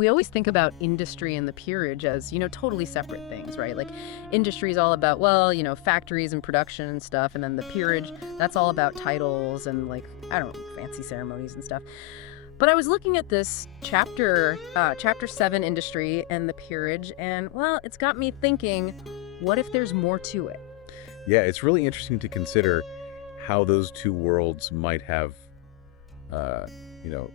We always think about industry and the peerage as, totally separate things, right? Like industry is all about, well, factories and production and stuff. And then the peerage, that's all about titles and like, I don't know, fancy ceremonies and stuff. But I was looking at this chapter 7 industry and the peerage, and well, it's got me thinking, what if there's more to it? Yeah, it's really interesting to consider how those two worlds might have,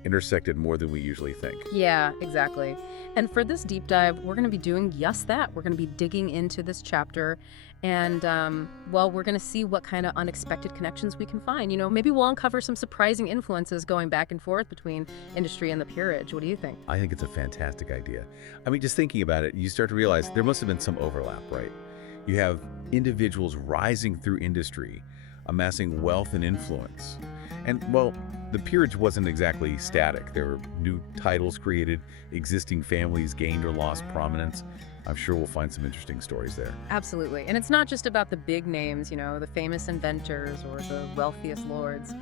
intersected more than we usually think. Yeah, exactly. And for this deep dive, we're going to be doing just that. We're going to be digging into this chapter and, we're going to see what kind of unexpected connections we can find. Maybe we'll uncover some surprising influences going back and forth between industry and the peerage. What do you think? I think it's a fantastic idea. I mean, just thinking about it, you start to realize there must have been some overlap, right? You have individuals rising through industry, amassing wealth and influence. And, well, the peerage wasn't exactly static. There were new titles created, existing families gained or lost prominence. I'm sure we'll find some interesting stories there. Absolutely. And it's not just about the big names, the famous inventors or the wealthiest lords.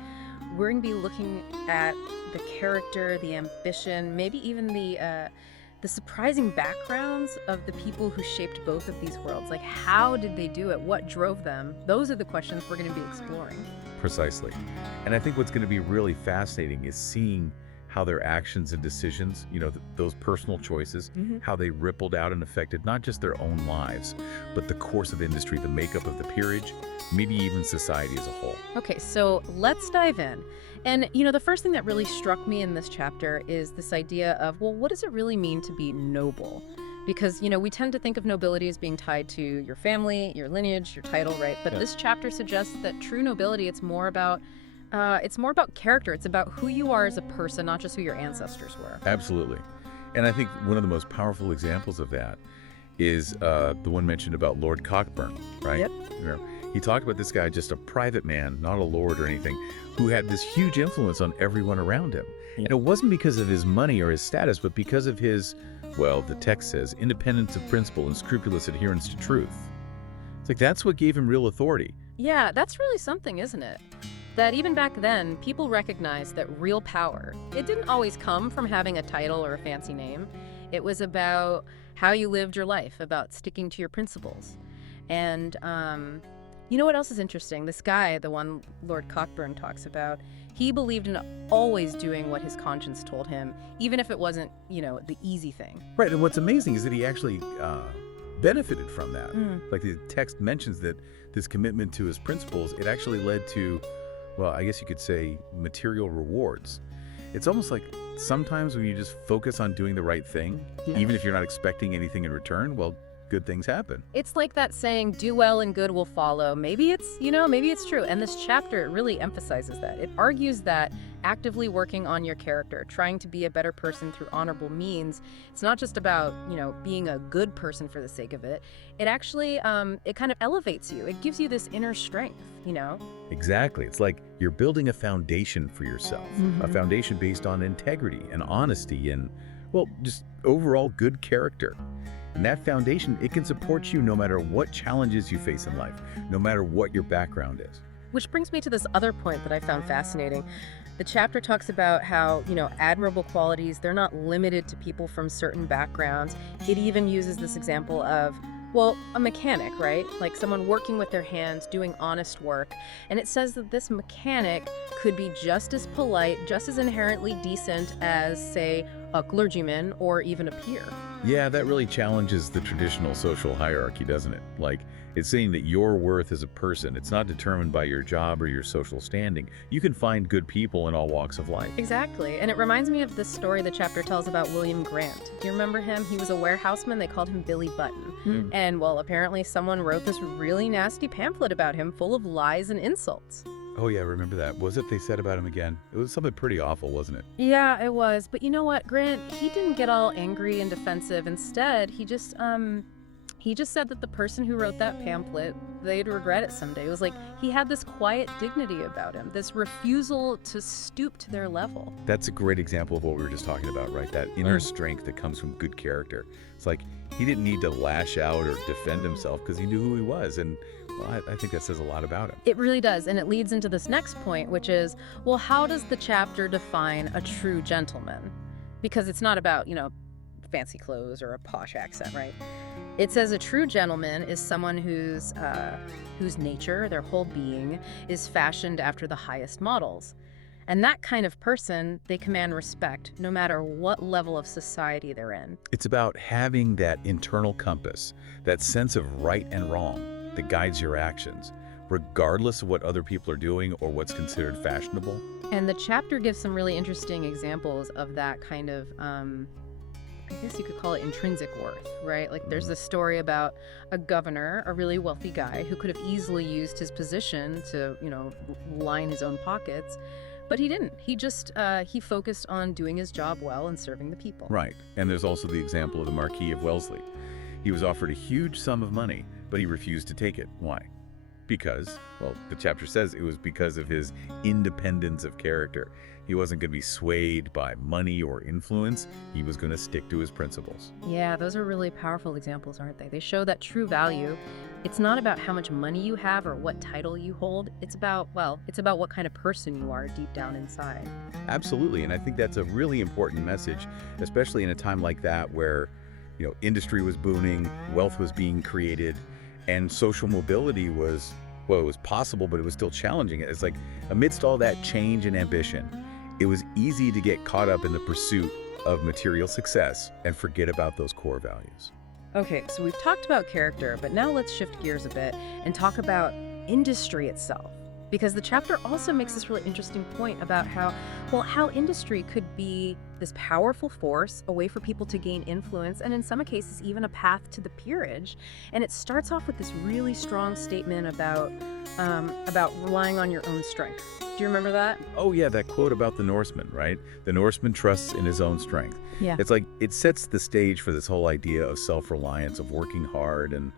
We're going to be looking at the character, the ambition, maybe even the surprising backgrounds of the people who shaped both of these worlds. Like, how did they do it? What drove them? Those are the questions we're going to be exploring. Precisely. And I think what's going to be really fascinating is seeing how their actions and decisions, those personal choices, how they rippled out and affected not just their own lives, but the course of industry, the makeup of the peerage, maybe even society as a whole. Okay, so let's dive in. And, the first thing that really struck me in this chapter is this idea of, well, what does it really mean to be noble? Because, we tend to think of nobility as being tied to your family, your lineage, your title, right? But This chapter suggests that true nobility, it's more about character. It's about who you are as a person, not just who your ancestors were. Absolutely. And I think one of the most powerful examples of that is the one mentioned about Lord Cockburn, right? Yep. He talked about this guy, just a private man, not a lord or anything, who had this huge influence on everyone around him. And it wasn't because of his money or his status, but because of his, well, the text says, independence of principle and scrupulous adherence to truth. It's like that's what gave him real authority. Yeah, that's really something, isn't it? That even back then, people recognized that real power, it didn't always come from having a title or a fancy name. It was about how you lived your life, about sticking to your principles. And, you know what else is interesting? This guy, the one Lord Cockburn talks about, he believed in always doing what his conscience told him, even if it wasn't, the easy thing. Right, and what's amazing is that he actually benefited from that. Like the text mentions that this commitment to his principles, it actually led to, well, I guess you could say material rewards. It's almost like sometimes when you just focus on doing the right thing, even if you're not expecting anything in return, well, good things happen. It's like that saying, do well and good will follow. Maybe it's true. And this chapter really emphasizes that. It argues that actively working on your character, trying to be a better person through honorable means, it's not just about, being a good person for the sake of it. It actually, it kind of elevates you. It gives you this inner strength, Exactly. It's like you're building a foundation for yourself, a foundation based on integrity and honesty and, well, just overall good character. And that foundation, it can support you no matter what challenges you face in life, no matter what your background is. Which brings me to this other point that I found fascinating. The chapter talks about how, admirable qualities, they're not limited to people from certain backgrounds. It even uses this example of, well, a mechanic, right? Like someone working with their hands, doing honest work. And it says that this mechanic could be just as polite, just as inherently decent as, say, a clergyman or even a peer. Yeah, that really challenges the traditional social hierarchy, doesn't it? Like, it's saying that your worth as a person, it's not determined by your job or your social standing. You can find good people in all walks of life. Exactly. And it reminds me of this story the chapter tells about William Grant. Do you remember him? He was a warehouseman. They called him Billy Button. And, well, apparently someone wrote this really nasty pamphlet about him full of lies and insults. Oh, yeah, I remember that. What was it they said about him again? It was something pretty awful, wasn't it? Yeah, it was. But you know what, Grant? He didn't get all angry and defensive. Instead, he just said that the person who wrote that pamphlet, they'd regret it someday. It was like he had this quiet dignity about him, this refusal to stoop to their level. That's a great example of what we were just talking about, right? That inner strength that comes from good character. It's like he didn't need to lash out or defend himself because he knew who he was. And well, I think that says a lot about him. It really does. And it leads into this next point, which is, well, how does the chapter define a true gentleman? Because it's not about, fancy clothes or a posh accent, right? It says a true gentleman is someone whose nature, their whole being, is fashioned after the highest models. And that kind of person, they command respect, no matter what level of society they're in. It's about having that internal compass, that sense of right and wrong that guides your actions, regardless of what other people are doing or what's considered fashionable. And the chapter gives some really interesting examples of that kind of, I guess you could call it intrinsic worth, right? Like there's this story about a governor, a really wealthy guy, who could have easily used his position to, line his own pockets. But he didn't. He just, he focused on doing his job well and serving the people. Right. And there's also the example of the Marquis of Wellesley. He was offered a huge sum of money, but he refused to take it. Why? Because, well, the chapter says it was because of his independence of character. He wasn't going to be swayed by money or influence. He was going to stick to his principles. Yeah, those are really powerful examples, aren't they? They show that true value. It's not about how much money you have or what title you hold. It's about what kind of person you are deep down inside. Absolutely. And I think that's a really important message, especially in a time like that where, industry was booming, wealth was being created, and social mobility was, well, it was possible, but it was still challenging. It's like amidst all that change and ambition, it was easy to get caught up in the pursuit of material success and forget about those core values. Okay, so we've talked about character, but now let's shift gears a bit and talk about industry itself. Because the chapter also makes this really interesting point about how industry could be this powerful force, a way for people to gain influence, and in some cases even a path to the peerage. And it starts off with this really strong statement about relying on your own strength. Do you remember that? Oh yeah, that quote about the Norseman, right? The Norseman trusts in his own strength. Yeah. It's like it sets the stage for this whole idea of self-reliance, of working hard and,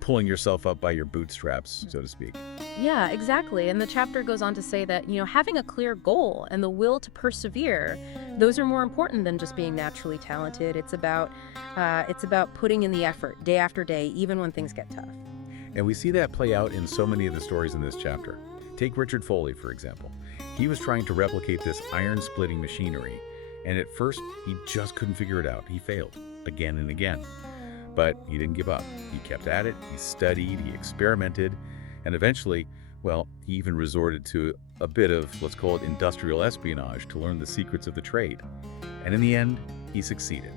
pulling yourself up by your bootstraps, so to speak. Yeah, exactly. And the chapter goes on to say that, having a clear goal and the will to persevere, those are more important than just being naturally talented. It's about putting in the effort day after day, even when things get tough. And we see that play out in so many of the stories in this chapter. Take Richard Foley, for example. He was trying to replicate this iron-splitting machinery, and at first, he just couldn't figure it out. He failed again and again. But he didn't give up. He kept at it, he studied, he experimented, and eventually, well, he even resorted to a bit of, let's call it industrial espionage to learn the secrets of the trade. And in the end, he succeeded.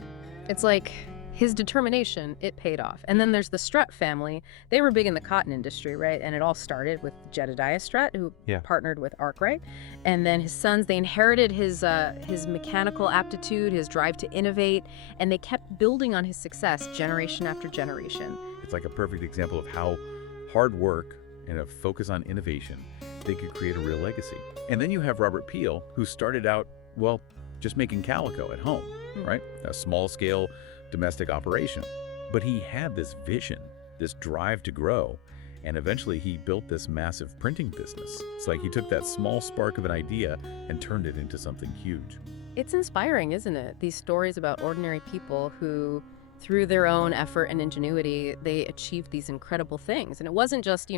It's like his determination, it paid off. And then there's the Strutt family. They were big in the cotton industry, right? And it all started with Jedediah Strutt, who partnered with Arkwright. And then his sons, they inherited his mechanical aptitude, his drive to innovate, and they kept building on his success generation after generation. It's like a perfect example of how hard work and a focus on innovation, they could create a real legacy. And then you have Robert Peel, who started out, well, just making calico at home, right? A small-scale domestic operation. But he had this vision, this drive to grow, and eventually he built this massive printing business. It's like he took that small spark of an idea and turned it into something huge. It's inspiring, isn't it? These stories about ordinary people who, through their own effort and ingenuity, they achieved these incredible things. And it wasn't just,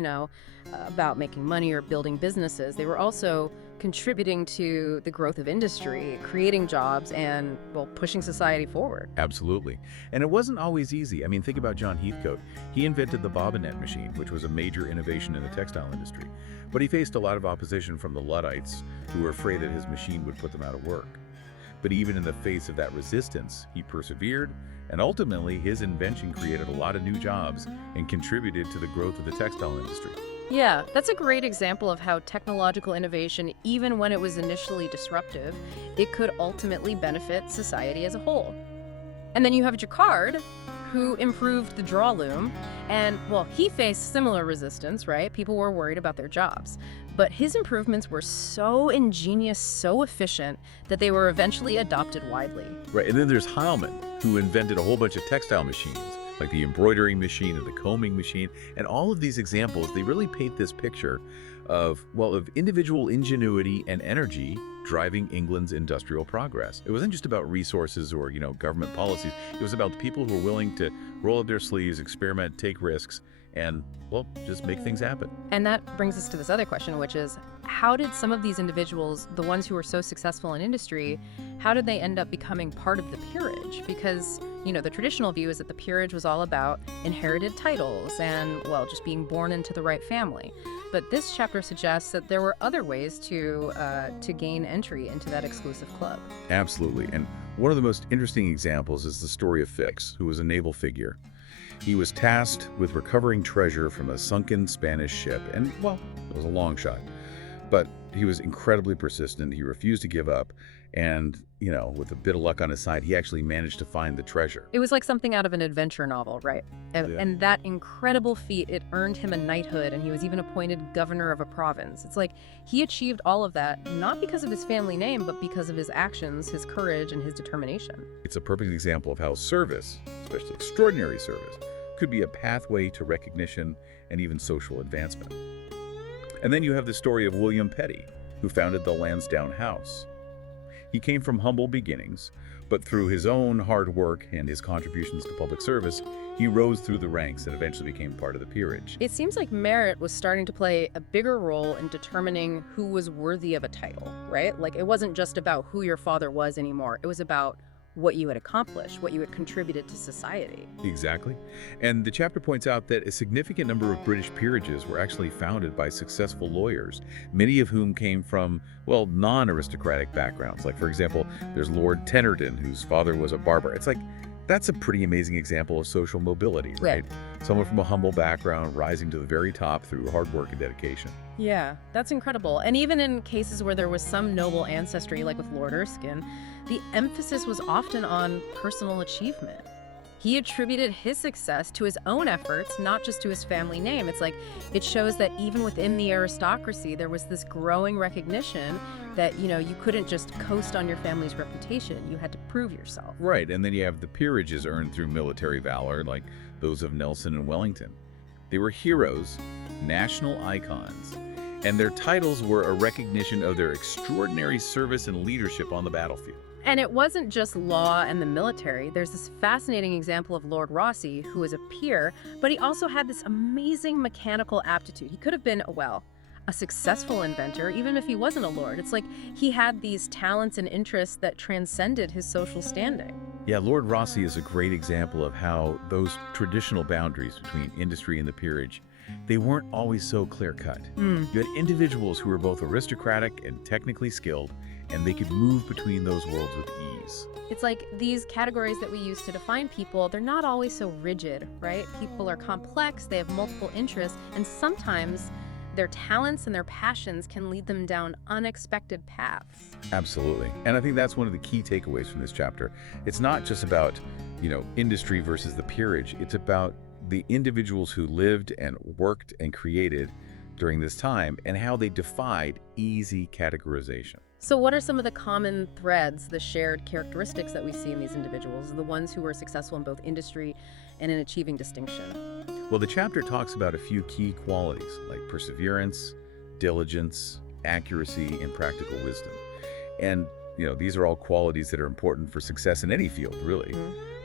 about making money or building businesses. They were also contributing to the growth of industry, creating jobs, and, well, pushing society forward. Absolutely. And it wasn't always easy. I mean, think about John Heathcote. He invented the bobbinet machine, which was a major innovation in the textile industry. But he faced a lot of opposition from the Luddites, who were afraid that his machine would put them out of work. But even in the face of that resistance, he persevered, and ultimately his invention created a lot of new jobs and contributed to the growth of the textile industry. Yeah, that's a great example of how technological innovation, even when it was initially disruptive, it could ultimately benefit society as a whole. And then you have Jacquard, who improved the draw loom, and, well, he faced similar resistance, right? People were worried about their jobs. But his improvements were so ingenious, so efficient, that they were eventually adopted widely. Right, and then there's Heilmann, who invented a whole bunch of textile machines, like the embroidering machine and the combing machine. And all of these examples, they really paint this picture of individual ingenuity and energy driving England's industrial progress. It wasn't just about resources or, government policies. It was about people who were willing to roll up their sleeves, experiment, take risks, and, well, just make things happen. And that brings us to this other question, which is, how did some of these individuals, the ones who were so successful in industry, how did they end up becoming part of the peerage? Because, the traditional view is that the peerage was all about inherited titles and, well, just being born into the right family. But this chapter suggests that there were other ways to gain entry into that exclusive club. Absolutely. And one of the most interesting examples is the story of Phipps, who was a naval figure. He was tasked with recovering treasure from a sunken Spanish ship, and, well, it was a long shot. But he was incredibly persistent. He refused to give up, and, with a bit of luck on his side, he actually managed to find the treasure. It was like something out of an adventure novel, right? And, Yeah. and that incredible feat, it earned him a knighthood, and he was even appointed governor of a province. It's like he achieved all of that, not because of his family name, but because of his actions, his courage, and his determination. It's a perfect example of how service, especially extraordinary service, could be a pathway to recognition and even social advancement. And then you have the story of William Petty, who founded the Lansdowne House. He came from humble beginnings, but through his own hard work and his contributions to public service, he rose through the ranks and eventually became part of the peerage. It seems like merit was starting to play a bigger role in determining who was worthy of a title, right? Like, it wasn't just about who your father was anymore. It was about what you had accomplished, what you had contributed to society. Exactly. And the chapter points out that a significant number of British peerages were actually founded by successful lawyers, many of whom came from, well, non-aristocratic backgrounds. Like, for example, there's Lord Tennyson, whose father was a barber. It's like, that's a pretty amazing example of social mobility, right? Someone from a humble background rising to the very top through hard work and dedication. Yeah, that's incredible. And even in cases where there was some noble ancestry, like with Lord Erskine, the emphasis was often on personal achievement. He attributed his success to his own efforts, not just to his family name. It's like, it shows that even within the aristocracy, there was this growing recognition that, you couldn't just coast on your family's reputation. You had to prove yourself. Right, and then you have the peerages earned through military valor, like those of Nelson and Wellington. They were heroes, national icons, and their titles were a recognition of their extraordinary service and leadership on the battlefield. And it wasn't just law and the military. There's this fascinating example of Lord Rossi, who was a peer, but he also had this amazing mechanical aptitude. He could have been, a successful inventor, even if he wasn't a lord. It's like he had these talents and interests that transcended his social standing. Yeah, Lord Rossi is a great example of how those traditional boundaries between industry and the peerage, they weren't always so clear-cut. You had individuals who were both aristocratic and technically skilled, and they could move between those worlds with ease. It's like these categories that we use to define people, they're not always so rigid, right? People are complex, they have multiple interests, and sometimes their talents and their passions can lead them down unexpected paths. Absolutely. And I think that's one of the key takeaways from this chapter. It's not just about, industry versus the peerage. It's about the individuals who lived and worked and created during this time and how they defied easy categorization. So what are some of the common threads, the shared characteristics that we see in these individuals, the ones who were successful in both industry and in achieving distinction? Well, the chapter talks about a few key qualities like perseverance, diligence, accuracy, and practical wisdom. And, these are all qualities that are important for success in any field, really.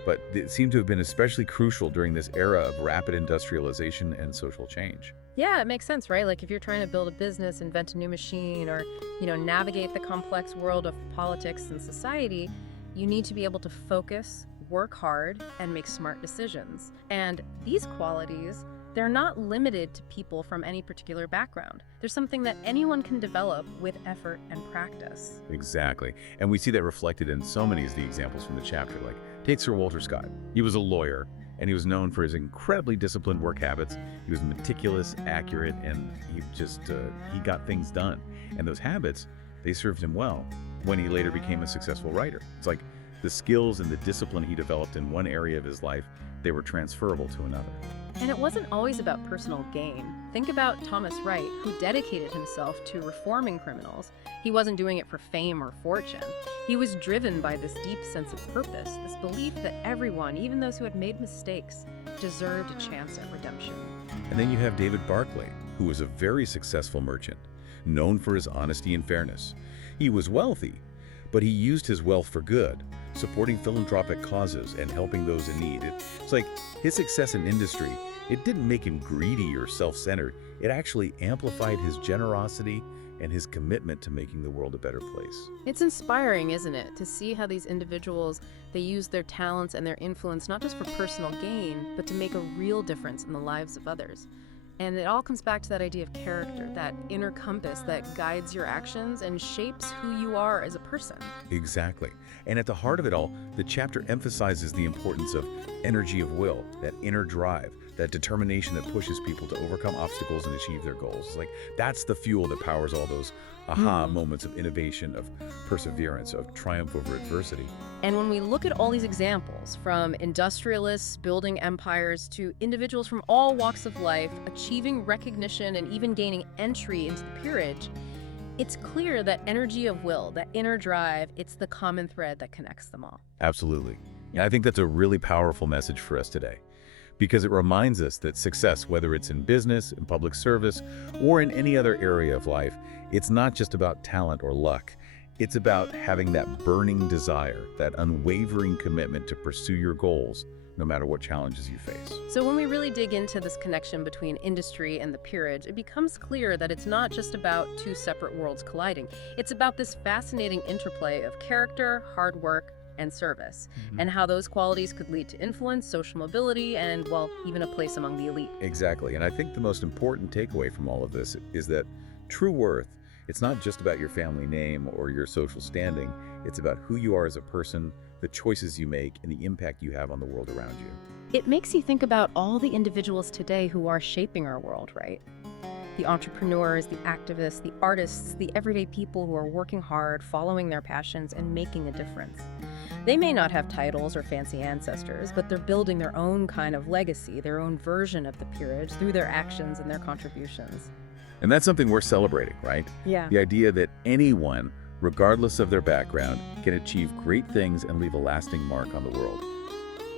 But they seem to have been especially crucial during this era of rapid industrialization and social change. Yeah, it makes sense, right? Like if you're trying to build a business, invent a new machine, or, navigate the complex world of politics and society, you need to be able to focus, work hard, and make smart decisions. And these qualities, they're not limited to people from any particular background. There's something that anyone can develop with effort and practice. Exactly. And we see that reflected in so many of the examples from the chapter. Like, take Sir Walter Scott. He was a lawyer, and he was known for his incredibly disciplined work habits. He was meticulous, accurate, and he got things done. And those habits, they served him well when he later became a successful writer. It's like the skills and the discipline he developed in one area of his life, they were transferable to another. And it wasn't always about personal gain. Think about Thomas Wright, who dedicated himself to reforming criminals. He wasn't doing it for fame or fortune. He was driven by this deep sense of purpose, this belief that everyone, even those who had made mistakes, deserved a chance at redemption. And then you have David Barclay, who was a very successful merchant, known for his honesty and fairness. He was wealthy, but he used his wealth for good, supporting philanthropic causes and helping those in need. It's like his success in industry, it didn't make him greedy or self-centered. It actually amplified his generosity and his commitment to making the world a better place. It's inspiring, isn't it, to see how these individuals, they use their talents and their influence not just for personal gain, but to make a real difference in the lives of others. And it all comes back to that idea of character, that inner compass that guides your actions and shapes who you are as a person. Exactly. And at the heart of it all, the chapter emphasizes the importance of energy of will, that inner drive, that determination that pushes people to overcome obstacles and achieve their goals. It's like, that's the fuel that powers all those aha moments of innovation, of perseverance, of triumph over adversity. And when we look at all these examples, from industrialists building empires to individuals from all walks of life achieving recognition and even gaining entry into the peerage, it's clear that energy of will, that inner drive, it's the common thread that connects them all. Absolutely. And I think that's a really powerful message for us today, because it reminds us that success, whether it's in business, in public service, or in any other area of life, it's not just about talent or luck. It's about having that burning desire, that unwavering commitment to pursue your goals, no matter what challenges you face. So when we really dig into this connection between industry and the peerage, it becomes clear that it's not just about two separate worlds colliding. It's about this fascinating interplay of character, hard work, and service, and how those qualities could lead to influence, social mobility, and, well, even a place among the elite. Exactly. And I think the most important takeaway from all of this is that true worth, it's not just about your family name or your social standing. It's about who you are as a person, the choices you make, and the impact you have on the world around you. It makes you think about all the individuals today who are shaping our world, right? The entrepreneurs, the activists, the artists, the everyday people who are working hard, following their passions, and making a difference. They may not have titles or fancy ancestors, but they're building their own kind of legacy, their own version of the peerage through their actions and their contributions. And that's something worth celebrating, right? Yeah. The idea that anyone, regardless of their background, can achieve great things and leave a lasting mark on the world.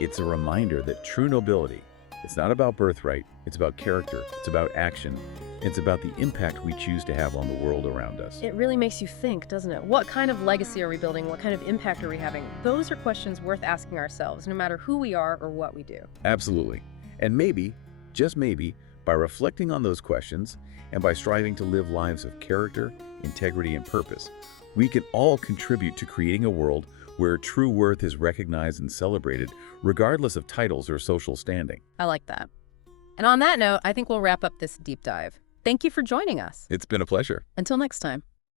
It's a reminder that true nobility, it's not about birthright, it's about character, it's about action, it's about the impact we choose to have on the world around us. It really makes you think, doesn't it? What kind of legacy are we building? What kind of impact are we having? Those are questions worth asking ourselves, no matter who we are or what we do. Absolutely. And maybe, just maybe, by reflecting on those questions and by striving to live lives of character, integrity, and purpose, we can all contribute to creating a world where true worth is recognized and celebrated, regardless of titles or social standing. I like that. And on that note, I think we'll wrap up this deep dive. Thank you for joining us. It's been a pleasure. Until next time.